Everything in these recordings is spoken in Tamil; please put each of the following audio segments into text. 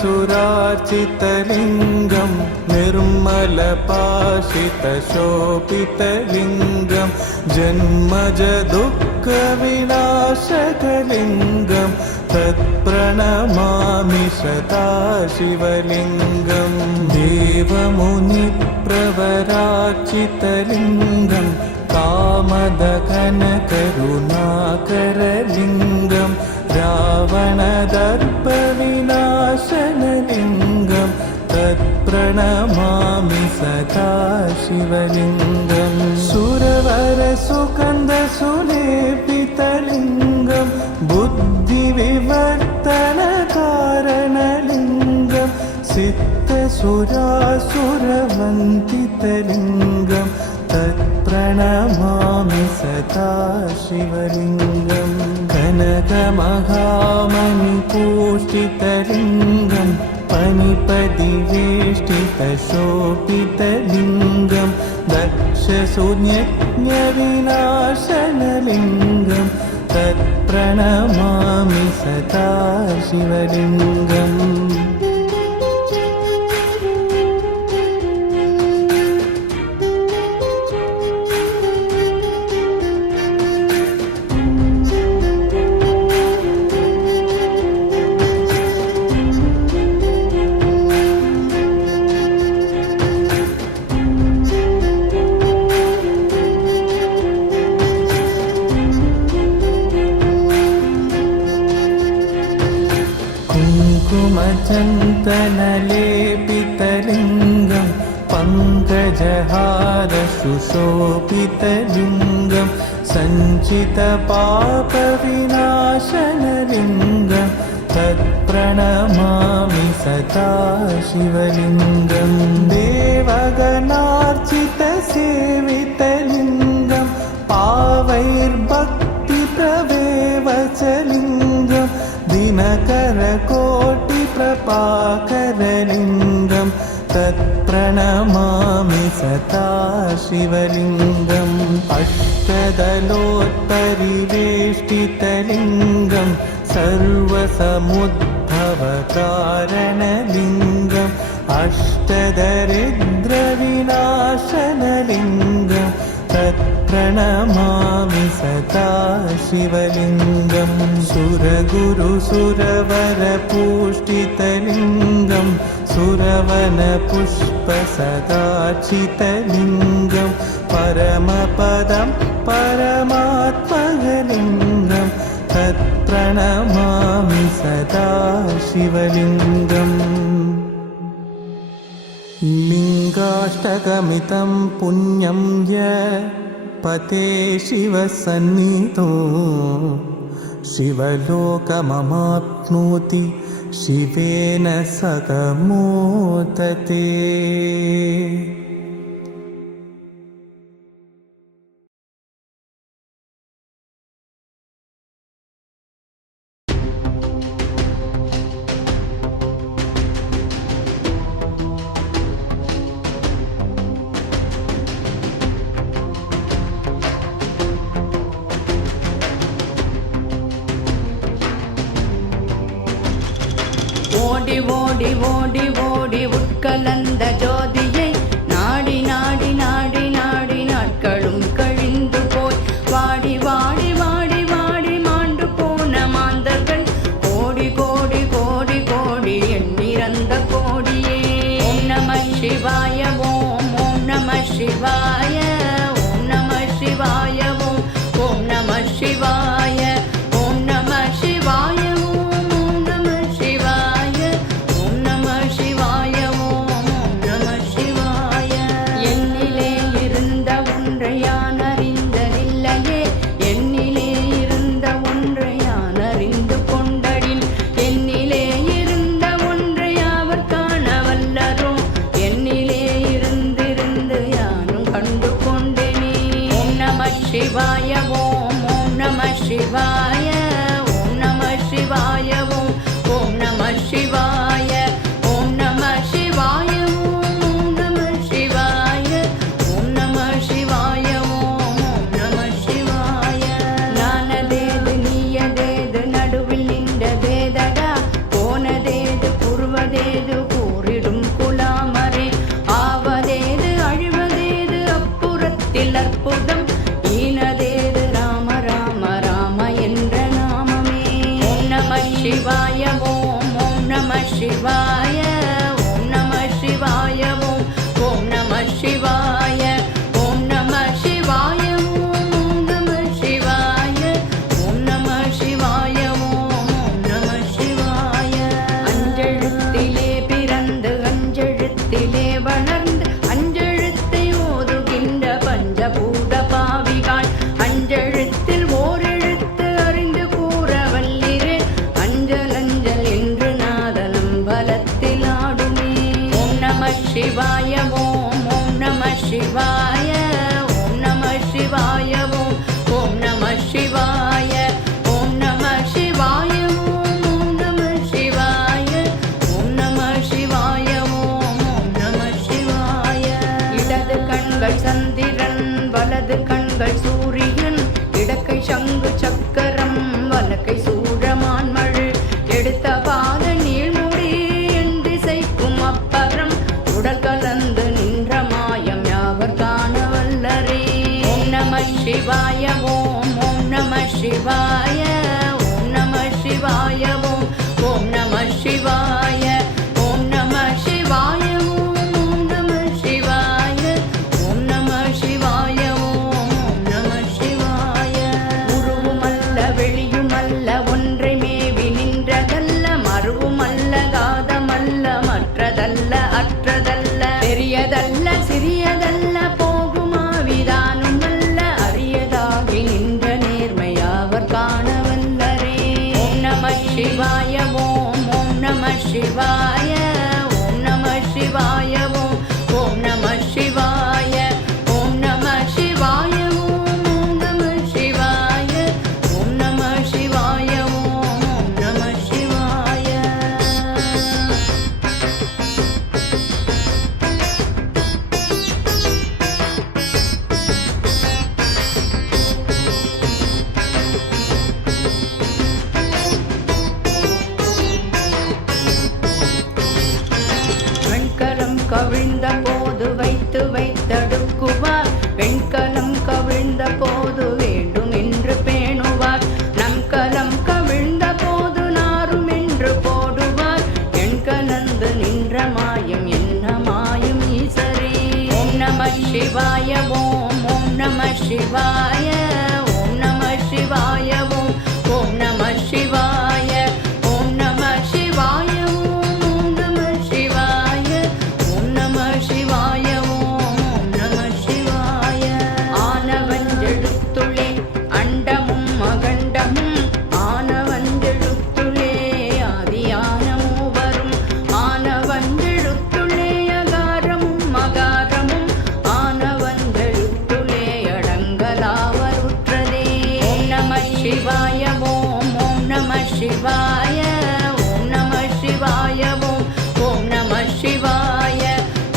सुरार्चितलिङ्गं निर्मलपाशितशोभितलिङ्गं जन्मज दुःखविनाशकलिङ्गं तत्प्रणमामि सदा शिवलिङ्गं देवमुनिप्रवरार्चितलिङ्गं कामदघनकरुणाकरलिङ्गं रावणदर्पविनाशनलिङ्गं तत्प्रणमामि सदा शिवलिङ्गं सुरवरसुगन्धसुलेपितलिङ्गं बुद्धिविवर्तनकारणलिङ्गं सिद्धसुरासुरवन्दितलिङ्गं तत्प्रणमामि सदा शिवलिङ्गं कनकमहामणिपूषितलिङ्गं पनिपदिवेष्टितशोभितलिङ्गं दक्षशून्यज्ञविनाशनलिङ्गं तत्प्रणमामि सदा शिवलिङ्गम् कुङ्कुमचन्दनलेपितलिङ्गं पङ्कजहारशुशोभितलिङ्गं सञ्चितपापविनाशनलिङ्गं तत्प्रणमामि सदा शिवलिङ्गं देवगणार्चितसेवितलिङ्गं पावैर्भक्तिप्रवेवचलिङ्गं दिनकरकोटिप्रभाकरलिङ्गं तत्प्रणमामि सदा शिवलिङ्गम् अष्टदलोत्परिवेष्टितलिङ्गं सर्वसमुद्भवकारणलिङ्गम् अष्टदरिद्रविनाशनलिङ्गं तत्प्रणमामि सदा शिवलिङ्गं सुरगुरुसुरवरपूष्टितलिङ्गं सुरवनपुष्पसदाचितलिङ्गं परमपदं परमात्मलिङ्गं तत्प्रणमामि सदा शिवलिङ्गम् लिङ्गाष्टकमितं पुण्यं य पते शिवसन्निधौ शिवलोकममाप्नोति शिवेन सह मोदते। ஓடி ஓடி ஓடி ஓடி உட்கலந்த ஜோதியை நாடி நாடி நாடி நாடி நாட்களும் கழிந்து போய் வாடி வாடி வாடி வாடி மாண்டு போன மாந்தர்கள் கோடி கோடி கோடி கோடி எண்ணிறந்த கோடியே. ஓம் நம சிவாய ஓம் ஓம் நம சிவாய ஓம் நம சிவாய ஓம் ஓம் நம சிவாய ஓம் நம சிவாய शिवाय ओम ओम नमः शिवाय ओम नमः शिवाय ओम ओम नमः शिवाय ओम नमः शिवाय ओम नमः शिवाय ओम नमः शिवाय ओम नमः शिवाय. நானதேது நீயதேது நடுவில் நின்றதேதடா போனதேது புர்வதே சிவாய ஓம் நம சிவாய ஓம் ஓம் நம சிவாய ஓம் நம சிவாய ஓம் ஓம் நம சிவாய ஓம் நம சிவாய ஓம் ஓம் நம சிவாய. அஞ்செழுத்திலே பிறந்து அஞ்செழுத்திலே வளர்ந்து அஞ்செழுத்தை ஓதுகின்ற பஞ்சபூத பாவிகாள் அஞ்செழுத்தில் ஓரெழுத்து அறிந்து கூற வல்லிரே அஞ்சல் அஞ்சல் என்று நாதனம் பலத்தில் ஆடுமே. ஓம் நம சிவாய ஓம் ஓம் நம சிவாய ஓம் நம சிவாய ஓம் ஓம் நம சிவாய ஓம் நம சிவாய ஓம் ஓம் நம சிவாய ஓம் நம சிவாய ஓம் ஓம் நம சிவாய. இடது கண்கள் சந்திரன் வலது கண்கள் சூரியன் இடக்கை சங்கு சக்கரம் வலக்கை சூழமான் மழு எடுத்த பாத நீள்முடி என்றிசைக்கும் அப்பறம் உடல் கலந்து நின்ற மாயம் யாவர் காண வல்லரே. ஓம் நம சிவாய ஓம் ஓம் நம சிவாய ஓம் நம சிவாய ஓம் ஓம் நம சிவாய ஓம் நம சிவாய ஓம் ஓம் நம சிவாய ஓம் நம சிவாய ஓம் ஓம் நம சிவாய. உருவுமல்ல வெளியுமல்ல ஒன்றை மேவி நின்றதல்ல மறுவுமல்ல காதமல்ல மற்றதல்ல அற்றதல்ல பெரியதல்ல சிறியதல்ல போகுமாவிதானும் அல்ல அரியதாகி நின்ற நேர்மையாவர் காண வல்லரே. ஓம் நம சிவாய ஓம் ஓம் நம சிவாய ஓம் நம சிவாய ஓம் ஓம் நம சிவாய ஓம் நம சிவாய ஓம் ஓம் நம சிவாய ஓம் நம சிவாய ஓம் ஓம் நம சிவாய. வெண்கலம் கவிழ்ந்த போது வைத்து வைத்தடுக்குவார் வெண்கலம் கவிழ்ந்த போது வேண்டும் என்று பேணுவார் நம் கலம் கவிழ்ந்த போது நாரும் என்று போடுவார் எண் கலந்து நின்ற மாயம் என்ன மாயும் ஈசரே. ஓம் நம சிவாய ஓம் ஓம் நம சிவாய ஓம் நம சிவாய ஓம் ஓம் நம சிவாய ஓம் நம சிவாய ஓம் ஓம் நம சிவாய ஓம் நம சிவாய ஓம் ஓம் நம சிவாய. ஆனவஞ்செழுத்துளே அண்டமும் அகண்டமும் ஆனவஞ்செழுத்துளே ஆதியான மூவரும் ஆனவஞ்செழுத்துளே அகாரமும் மகாரமும் ஆனவஞ்செழுத்துளே அடங்கலாவருற்றதே. ஓம் நம சிவாய ஓம் ஓம் நம சிவாய ஓம் நம சிவாய ஓம் ஓம் நம சிவாய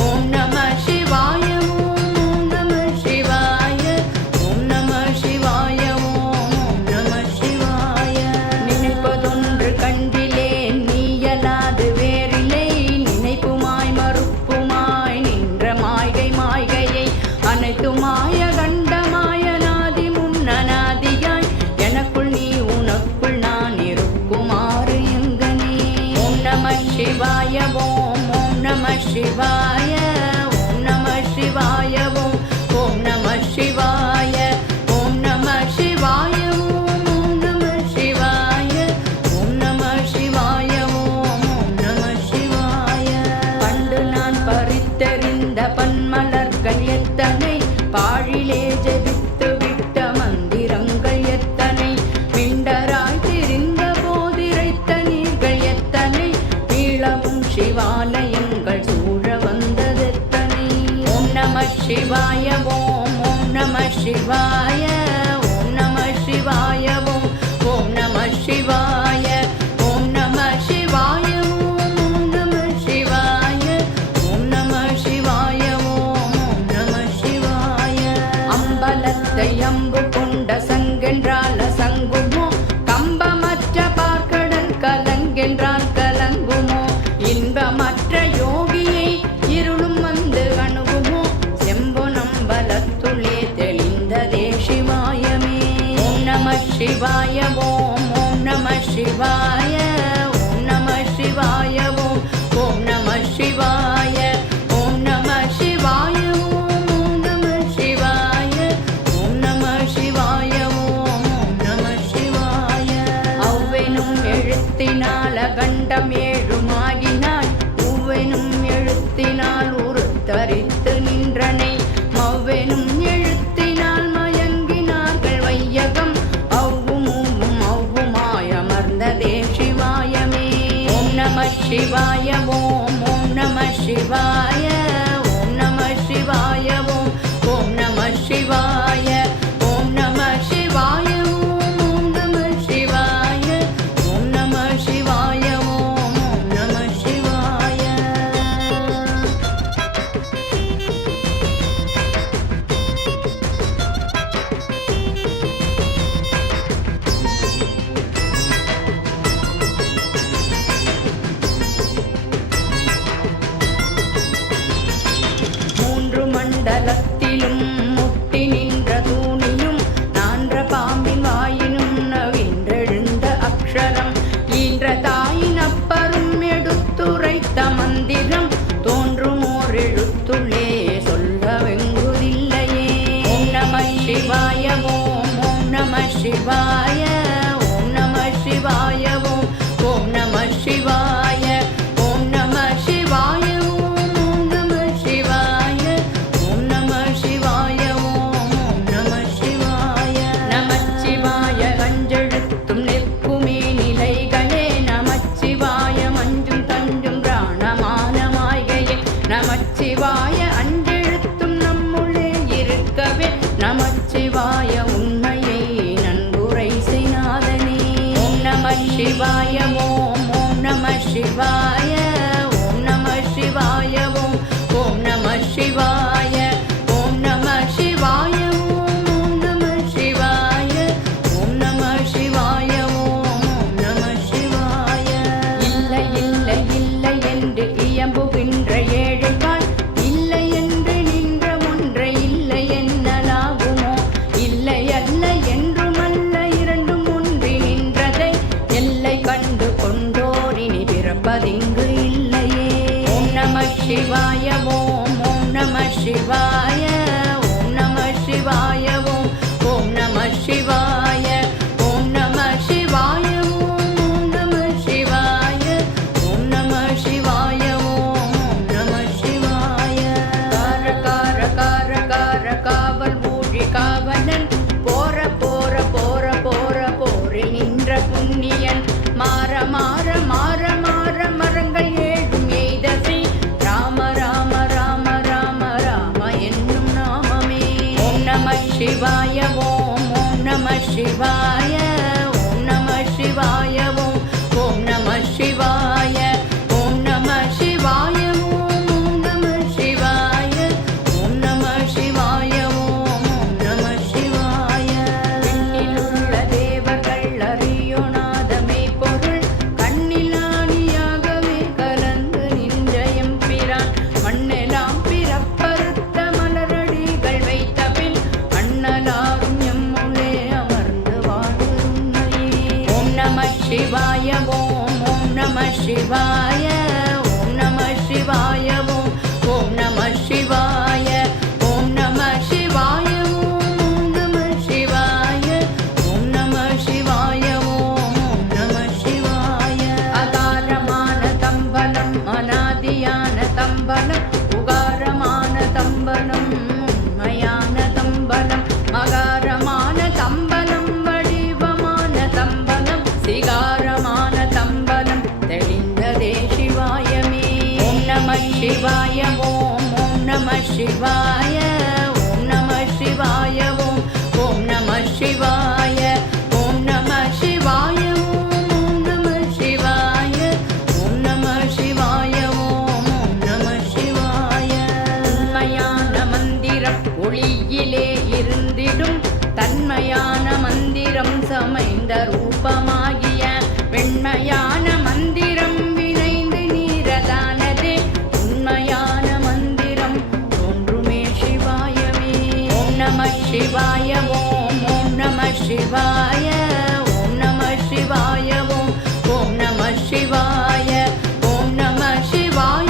ஓம் நம சிவாய ஓம் ஓம் நம சிவாய ஓம் நம சிவாய ஓம் ஓம் நம சிவாய. நினைப்பதொன்று கண்டிலே நீயலாது வேறில்லை நினைப்புமாய் மறுப்புமாய் நின்ற மாய்கை மாய்கையை அனைத்துமாய கண்டமாய நாதி முன்னநாதியாய் எனக்குள் நீ உனக்குள் நான் இருக்குமாறு எங்கனே. ஓம் நம சிவாய ஓம் ஓம் நம சிவாய ஓம் நம சிவாய ஓம் ஓம் நம சிவாய ஓம் நம சிவாய ஓம் ஓம் நம சிவாய ஓம் நம சிவாய ஓம் ஓம் நம சிவாய. பண்டு நான் பறித்தெறிந்த பன்மலர்கள் எத்தனை பாழிலே ஜெபித்து விட்ட மந்திரங்கள் எத்தனை மிண்டராய் திரிந்த போதிரைத்த நீர்கள் எத்தனை மீளவும் சிவாலயங்கள் சூழ வந்ததெத்தனை. ஓம் நம சிவாய ஓம் ஓம் நம சிவாய ஓம் நம சிவாய ஓம் ஓம் நம சிவாய ஓம் நம சிவாய ஓம் ஓம் நம சிவாய ஓம் நம சிவாய ஓம் ஓம் நம சிவாய. அம்பலத்தை அம்பு கொண்ட சங்கென்றால் சங்குமோ கம்பமற்ற பார்க்கடல் கலங்கென்றால் கலங்குமோ இன்பமற்ற யோகியை இருளும் வந்து அணுகுமோ செம்பு நம்பலத்துளே தெளிந்ததே சிவாயமே. ஓம் நம சிவாய ஓம் ஓம் நம சிவாய ஓம் நம சிவாய ஓம் சிவாய ஓம் நம சிவாய ஓம் நம சிவாய ஓம் நம சிவாய ஓம் நம சிவாய ஒவ்வெனும் எழுத்தினால் அகண்டம் ஏழுமாகினாய் ஒவ்வெனும் எழுத்தினால் உருத்தரித்து நின்றனை மவ்வெனும் எழுத்தினால் மயங்கினார்கள் வையகம் அவ்வும் அவ்வுமாய் அமர்ந்ததே சிவாயமே ஓம் நம சிவாய ஓம் நம சிவாய ஓம் நம சிவாய ஓம் நம சிவாய ஓம் நம சிவாய ஓம் நம சிவாய ஓம் நம சிவாய ஓம் நம சிவாய மூன்று மண்டலத்திலும் முட்டி நின்ற தூணியும் நான்ற பாம்பின் வாயினும் நவின்றெழுந்த அக்ஷரம் ஈன்ற தாயின் அப்பரும் எடுத்துரைத்த மந்திரம் தோன்றும் ஓர் எழுத்துள்ளே சொல்ல வெங்குதில்லையே ஓம் நம சிவாய ஓம் நம சிவாய ஓம் நம சிவாய ஓம் நம சிவாய ஓம் நம சிவாய ஓம் நம சிவாய ஓம் நம சிவாய ஓம் நம சிவாய நமச்சிவாய அஞ்செழுத்தும் நிற்குமே நிலைகளே நமச்சிவாய மஞ்சும் தஞ்சும் பிராணமான மாய்கையே நமச்சிவாய அஞ்செழுத்தும் நம்முள்ளே இருக்கவே நமச்சிவாய உண்மையை நன்குரை செய்நாதனே ஓம் நம சிவாய ஓம் நம சிவாய ஓம் நம சிவாய ஓம் நம சிவாய ஓம் நம சிவாய ஓம் நம சிவாய ஓம் நம சிவாய ஓம் நம சிவாய இல்லை இல்லை இல்லை என்று இயம்புகின்ற ஏழைகள் இல்லை என்று நின்ற ஒன்றை இல்லை என்னலாகுமோ இல்லை அல்ல என்றுமல்ல இரண்டும் ஒன்றி நின்றதை எல்லை கண்டு கொண்டோரினி பிறப்பதிங்கு இல்லையே ஓம் நம சிவாய ஓம் நம சிவாய ஓம் நம சிவாய ஓம் நம சிவாய ஓம் நம சிவாய ஓம் நம சிவாய ஓம் நம சிவாய ஓம் நம சிவாய கார கார கார கார காவல் மூழி காவலன் போற போற போற போற போரில் நின்ற புண்ணியன் மாற மாற மாற மாற மரங்கள் ஏழும் எய்தசை ராம ராம ராம ராம ராம என்னும் நாமமே ஓம் நம சிவாய ஓம் நம சிவாய ஓம் நம சிவாய ஓம் நம சிவாய ஓம் நம சிவாய ஓம் நம சிவாய ஓம் நம சிவாய ஓம் நம சிவாய விண்ணிலுள்ள தேவர்கள் அறியோனாதமே பொருள் கண்ணில் ஆணியாகவே கலந்து நின்ற எம்பிரான் மண்ணெல்லாம் பிறப்பறுத்த மலரடிகள் வைத்த பின் அண்ணலாரும் எம்முள்ளே அமர்ந்து வாழ்வுண்மையே ஓம் நம சிவாய ஓம் நம சிவாய ஓம் நம சிவாய ஓம் நம சிவாய ஓம் நம சிவாய ஓம் நம சிவாய ஓம் நம சிவாய ஓம் நம சிவாய அகாரமான தம்பலம் அநாதியான தம்பலம் உகாரமான தம்பலம் உண்மையான தம்பலம் மகாரமான தம்பலம் வடிவமான தம்பலம் சிகாரமான தம்பலம் தெளிந்ததே சிவாயமே ஓம் நம சிவாய ஓம் நம சிவாய ஓம் நம சிவாய ஓம் நம சிவாய ஓம் நம சிவாய ஓம் நம சிவாய ஓம் நம சிவாய ஓம் நம சிவாய உண்மையான மந்திரம் ஒளியிலே இருந்திடும் தன்மையான மந்திரம் சமைந்த ரூபமாகிய வெண்மையான மந்திரம் விளைந்து நீரதானதே உண்மையான மந்திரம் தோன்றுமே சிவாயமே ஓம் நம சிவாய ஓம் நம சிவாய ஓம் நம சிவாய ஓம் நம சிவாய ஓம் நம சிவாய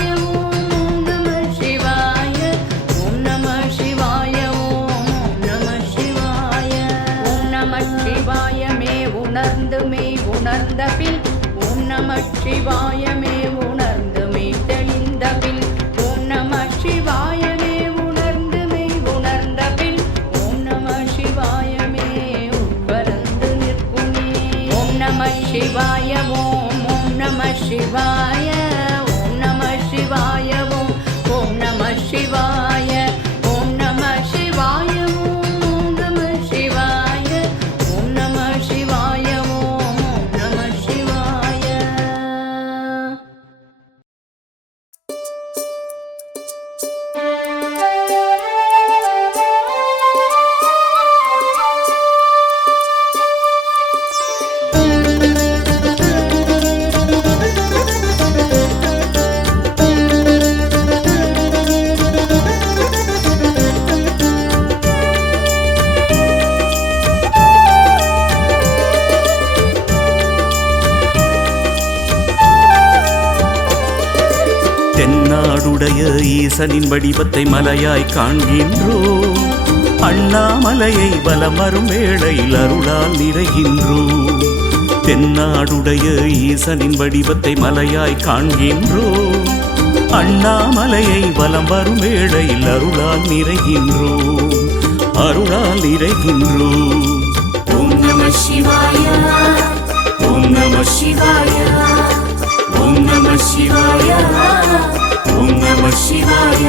சிவாயமே உணர்ந்து மெய் உணர்ந்த பின் ஓம் நம சிவாயமே உணர்ந்து மெய் தெளிந்த பின் ஓம் நம சிவாயமே உணர்ந்து மெய் உணர்ந்த பின் ஓம் நம சிவாயமே உட்பரந்து நிற்குமே ஓம் நம சிவாய ஓம் ஓம் நம சிவாய ஓம் நம சிவாய ஓம் ஓம் நம சிவாய ஓம் நம சிவாய ஓம் ஓம் நம சிவாய ஓம் நம சிவாய ஓம் ஓம் நம சிவாய. தென்னாடுடைய ஈசனின் வடிவத்தை மலையாய் காண்கின்றோம். அண்ணாமலையை வலம் வரும் வேளையில் அருளால் நிறைகின்றோம். தென்னாடுடைய ஈசனின் வடிவத்தை மலையாய் காண்கின்றோம். அண்ணாமலையை வலம் வரும் வேளையில் அருளால் நிறைகின்றோம். அருளால் நிறைகின்றோம். ஓம் நம சிவாய ஓம் நம சிவாய ஓம் நம சிவாய ஓம் நம சிவாய.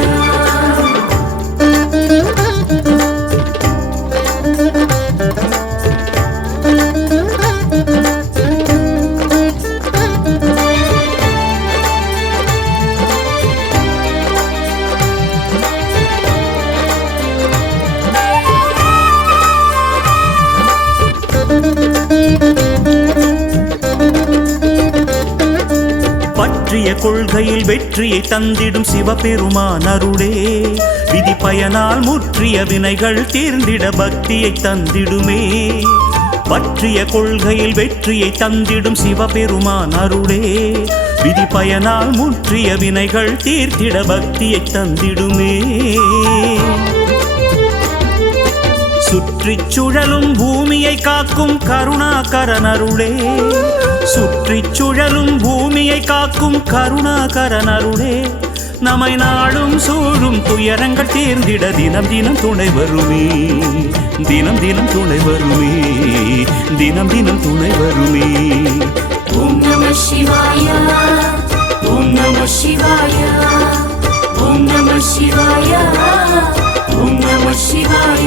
பற்றிய கொள்கையில் வெற்றியை தந்திடும் சிவபெருமான் அருளே விதி பயனால் முற்றிய வினைகள் தீர்ந்திட பக்தியை தந்திடுமே. பற்றிய கொள்கையில் வெற்றியை தந்திடும் சிவபெருமான் அருளே விதி பயனால் முற்றிய வினைகள் தீர்த்திட பக்தியை தந்திடுமே. சுற்றிச் சுழலும் பூமியை காக்கும் கருணாகரன் அருளே சுற்றிச் சுழலும் பூமியை காக்கும் கருணாகரன் அருளே நம்மை நாடும் சூழும் துயரங்கள் தீர்ந்திட தினம் தினம் துணை வருமே. தினம் தினம் துணை வருமே. தினம் தினம் துணை வருமே. ஓம் நம சிவாய ஓம் நம சிவாய ஓம் நம சிவாய ஓம் நம சிவாய.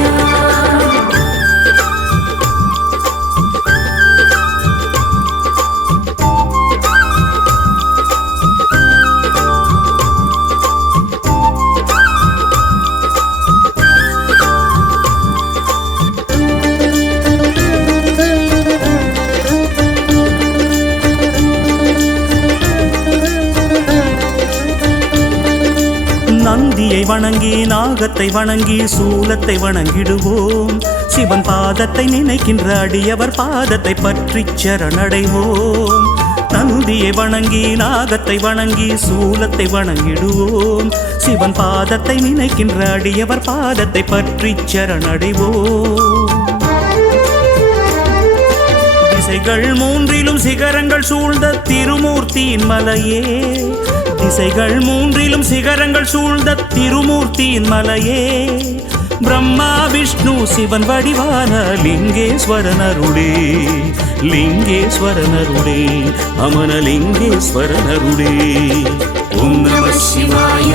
நந்தியை வணங்கி நாகத்தை வணங்கி சூலத்தை வணங்கிடுவோம். சிவன் பாதத்தை நினைக்கின்ற அடியவர் பாதத்தை பற்றி சரணடைவோம். நந்தியை வணங்கி நாகத்தை வணங்கி சூலத்தை வணங்கிடுவோம். சிவன் பாதத்தை நினைக்கின்ற அடியவர் பாதத்தை பற்றி சரணடைவோம். திசைகள் மூன்றிலும் சிகரங்கள் சூழ்ந்த திருமூர்த்தியின் மலையே திசைகள் மூன்றிலும் சிகரங்கள் சூழ்ந்த திருமூர்த்தியின் மலையே பிரம்மா விஷ்ணு சிவன் வடிவான லிங்கேஸ்வரனருளே லிங்கேஸ்வரனருளே அமனலிங்கேஸ்வரனருளே. ஓம் நம சிவாய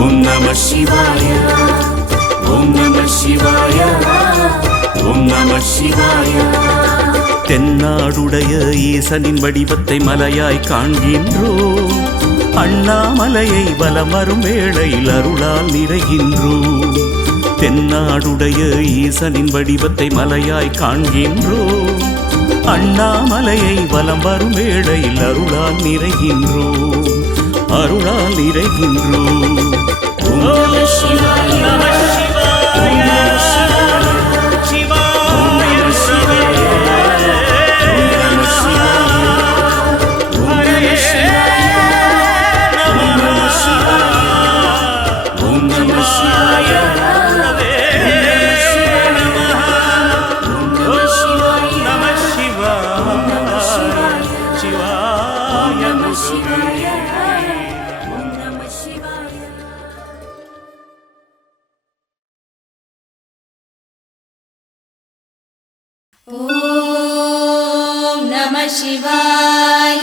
ஓம் நம சிவாய ஓம் நம சிவாய ஓம் நம சிவாய. தென்னாடுடைய ஈசனின் வடிவத்தை மலையாய் காண்கின்றோம். அண்ணாமலையை வலம் வரும் வேளையில் அருளால் நிறைகின்றோம். தென்னாடுடைய ஈசனின் வடிவத்தை மலையாய் காண்கின்றோம். அண்ணாமலையை வலம் வரும் வேளையில் அருளால் நிறைகின்றோம். அருளால் நிறைகின்றோம். ஓம் நம சிவாய ஓம் நம சிவாய ஓம் நம சிவாய ஓம் நம சிவாய ஓம் நம சிவாய ஓம் நம சிவாய ஓம் நம சிவாய ஓம் நம சிவாய ஓம் நம ॐ नमः शिवाय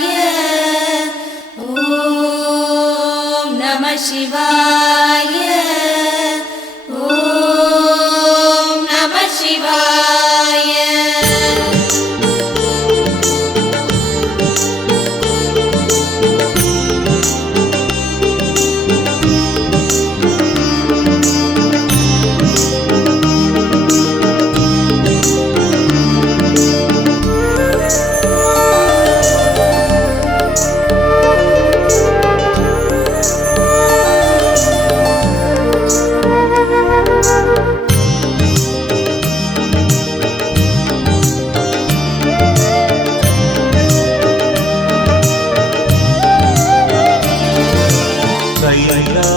ॐ नमः शिवाय ॐ नमः शिवाय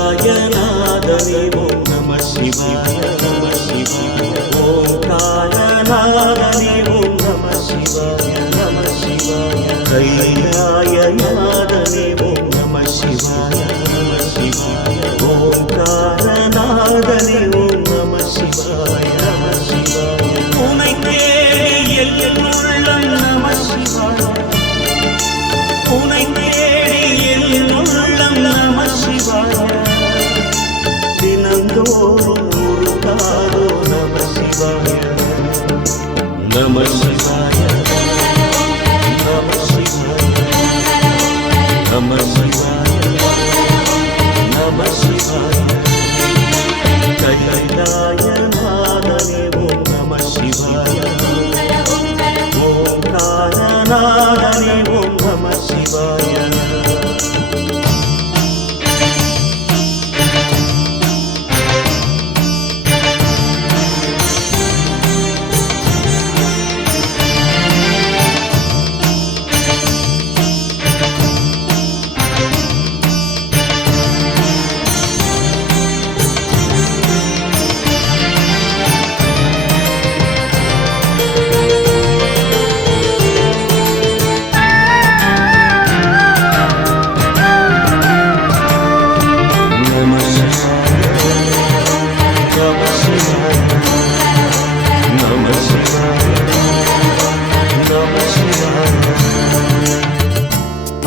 कैलायनादने ओम नमः शिवाय नमः शिवाय ओंकारनादने ओम नमः शिवाय नमः शिवाय कैलायनादने ओम नमः शिवाय नमः शिवाय ओंकारनादने ओम नमः शिवाय नमः शिवाय उन्னை தேடி என் உள்ளம் நமः शिवाय उन्னை தேடி என் உள்ளம் நமः शिवाय தினந்தோறும் உருகாதோ நமः शिवाय நமः शिवाय நமः शिवाय நமः शिवाय நமः शिवाय कैलायनादने ओम नमः शिवाय ओंकारनादने ओम नमः शिवाय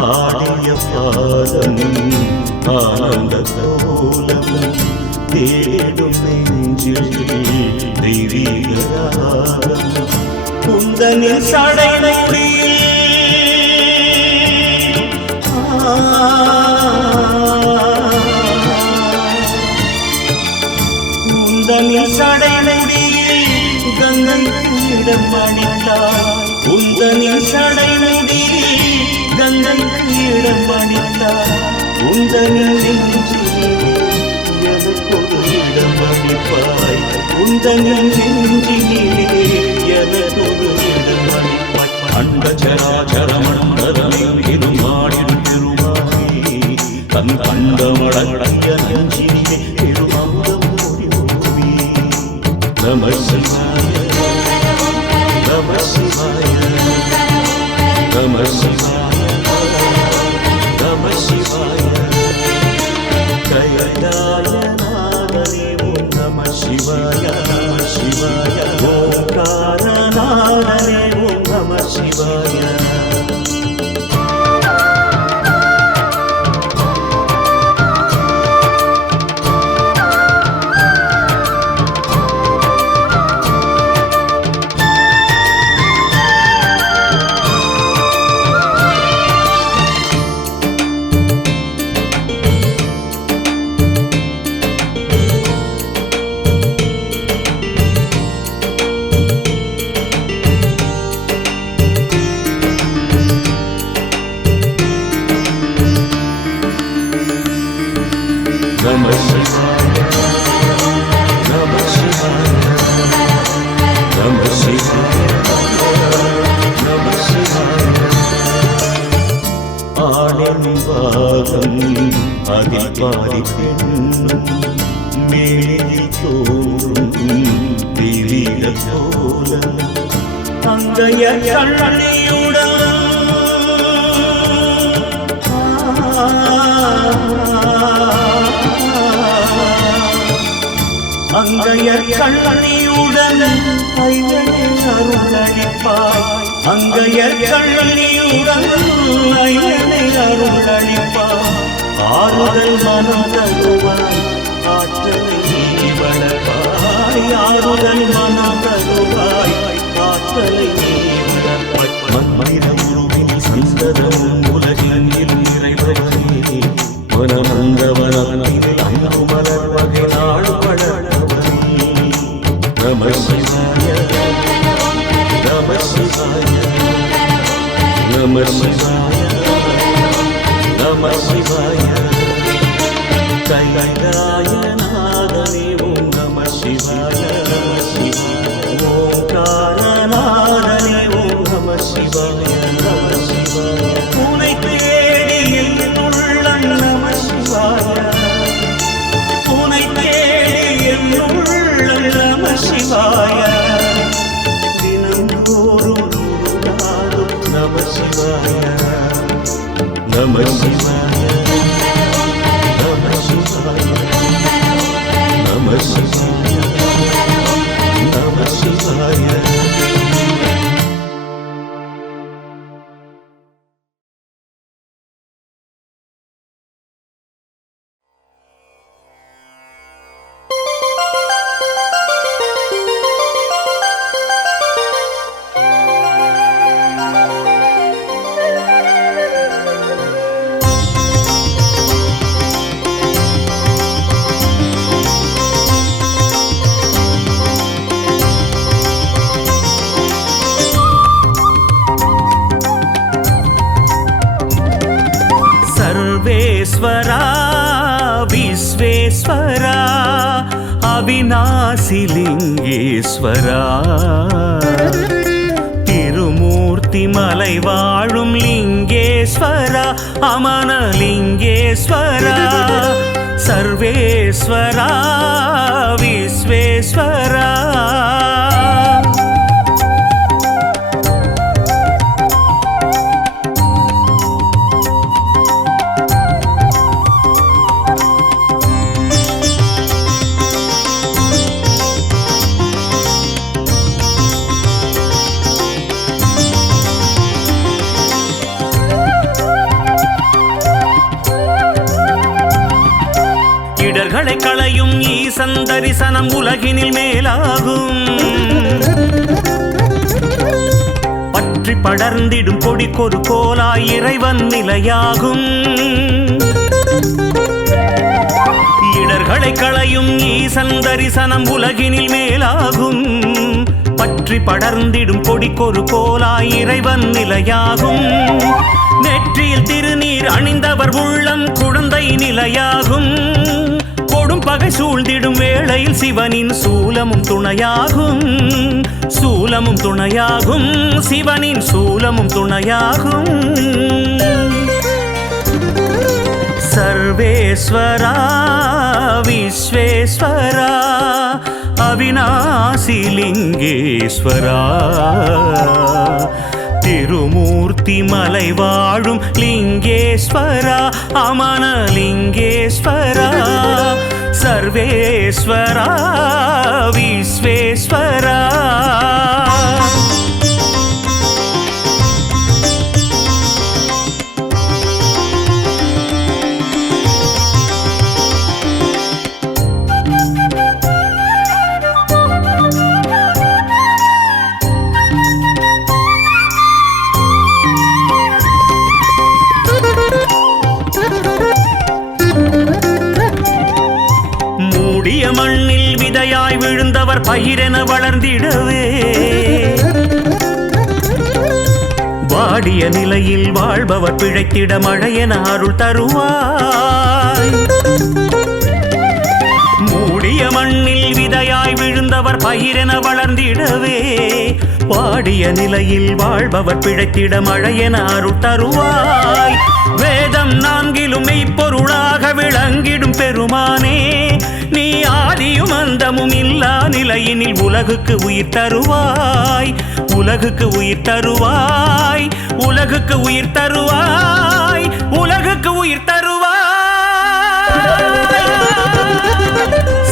ஆடிய பாதம் ஆனந்த கோலம் தேடும் நெஞ்சில் தெய்வீகராகம் குந்தனின் சடைமுடியில் குந்தனின் சடைமுடியில் கங்கை இடம் அணிந்தார் குந்தனின் சடைமுடியில் கங்கை இடம் அணிந்தார் உந்தனின் நெஞ்சிலே எனக்கொரு இடம் அளிப்பாய் உந்தனின் நெஞ்சிலே எனக்கொரு இடம் அளிப்பாய் அண்டச்சராச்சரமண்டலமெங்கிலும் ஆடிடும் திருமாலே தன் கண்டமடங்கிய நெஞ்சிலே பெருமந்தம் ஓடி ஓடி நமः शिवाय நமः शिवाय நமः शिवाय நமः शिवाय कैलायनादने ओम नमः शिवाय नमः शिवाय ओंकारनादने ओम नमः शिवाय नमः शिवाय नमः शिवाय नमः शिवाय नमः शिवाय ஆனந்தவாதம் அதில் பாதி பெண்ணும் மேலில் தோறும் தெய்வீக கோலம் அங்கைய கண்ணியுடன் அங்கைய கண்ணியுடன் ஐயனே அருளளிக்க அங்கையர்கள் அயனை அருளளிப்பார் ஆறுதல் மனம் தருவாய் ஆற்றலை நீ வளர்ப்பாய் ஆறுதல் மனம் தருவாய் ஆற்றலை நீ வளர்ப்பாய் மண்ணில் சந்ததம் உலகில் இறைவனே மனமந்தவனில் அன்பு மலர் வகை நாடு வளர்ப்பவனே நம சிவாய நம சிவாய நம சிவாய நம சிவாய கைலாயநாதனே ஓம் நம சிவாய நம சிவாய ஓங்காரநாதனே ஓம் நம சிவாய நம சிவாய உனை தேடி என்னுள்ளம் நம சிவாய உனை தேடி என்னுள்ளம் நம சிவாய தினந்தோறும் நம சிவாய நம சிவாய நம சிவாய நம சிவாய நம சிவாய सर्वेश्वरा विश्वेश्वरा अविनाशिलिङ्गेश्वरा திருமூர்த்தி மலை வாழும் லிங்கேஸ்வரா அமனலிங்கேஸ்வரா சர்வேஸ்வரா விஸ்வேஸ்வரா இடர்களை களையும் ஈசன் தரிசனம் உலகினில் மேலாகும் பற்றி படர்ந்திடும் கொடிக்கொரு கோலாய் இறைவன் நிலையாகும் இடர்களை களையும் ஈசன் தரிசனம் உலகினில் மேலாகும் பற்றி படர்ந்திடும் கொடிக்கொரு கோலாய் இறைவன் நிலையாகும் நெற்றியில் திருநீர் அணிந்தவர் உள்ளம் குழந்தை நிலையாகும் கொடும் பகை சூழ்ந்திடும் வேளையில் சிவனின் சூலமும் துணையாகும் சூலமும் துணையாகும் சிவனின் சூலமும் துணையாகும் சர்வேஸ்வரா விஸ்வேஸ்வரா அவிநாசிலிங்கேஸ்வரா திருமூர்த்தி மலை வாழும் லிங்கேஸ்வரா அமனலிங்கேஸ்வரா சர்வேஸ்வரா விஸ்வேஸ்வரா மண்ணில் விதையாய் விழுந்தவர் பயிரென வளர்ந்திடவே வாடிய நிலையில் வாழ்பவர் பிழைத்திட மழையென அருள் தருவாய் மூடிய மண்ணில் விதையாய் விழுந்தவர் பயிரென வளர்ந்திடவே வாடிய நிலையில் வாழ்பவர் பிழைத்திட மழையென அருள் தருவாய் வேதம் நான்கிலும் மெய்ப்பொருளாக விளங்கிடும் பெருமானே நீ ஆதியும் அந்தமும் இல்லா நிலையினில் உலகுக்கு உயிர் தருவாய் உலகுக்கு உயிர் தருவாய் உலகுக்கு உயிர் தருவாய் உலகுக்கு உயிர் தருவாய்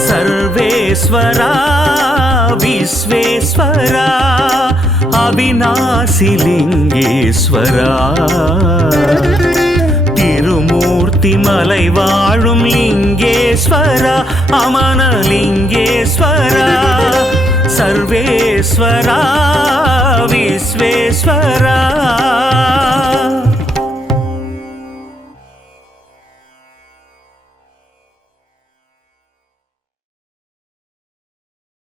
சர்வேஸ்வரா விஸ்வேஸ்வரா அவிநாசிலிங்கேஸ்வரா திருமூர்த்தி மலை வாழும் லிங்கேஸ்வரா அமனலிங்கேஸ்வரா சர்வேஸ்வரா விஸ்வேஸ்வரா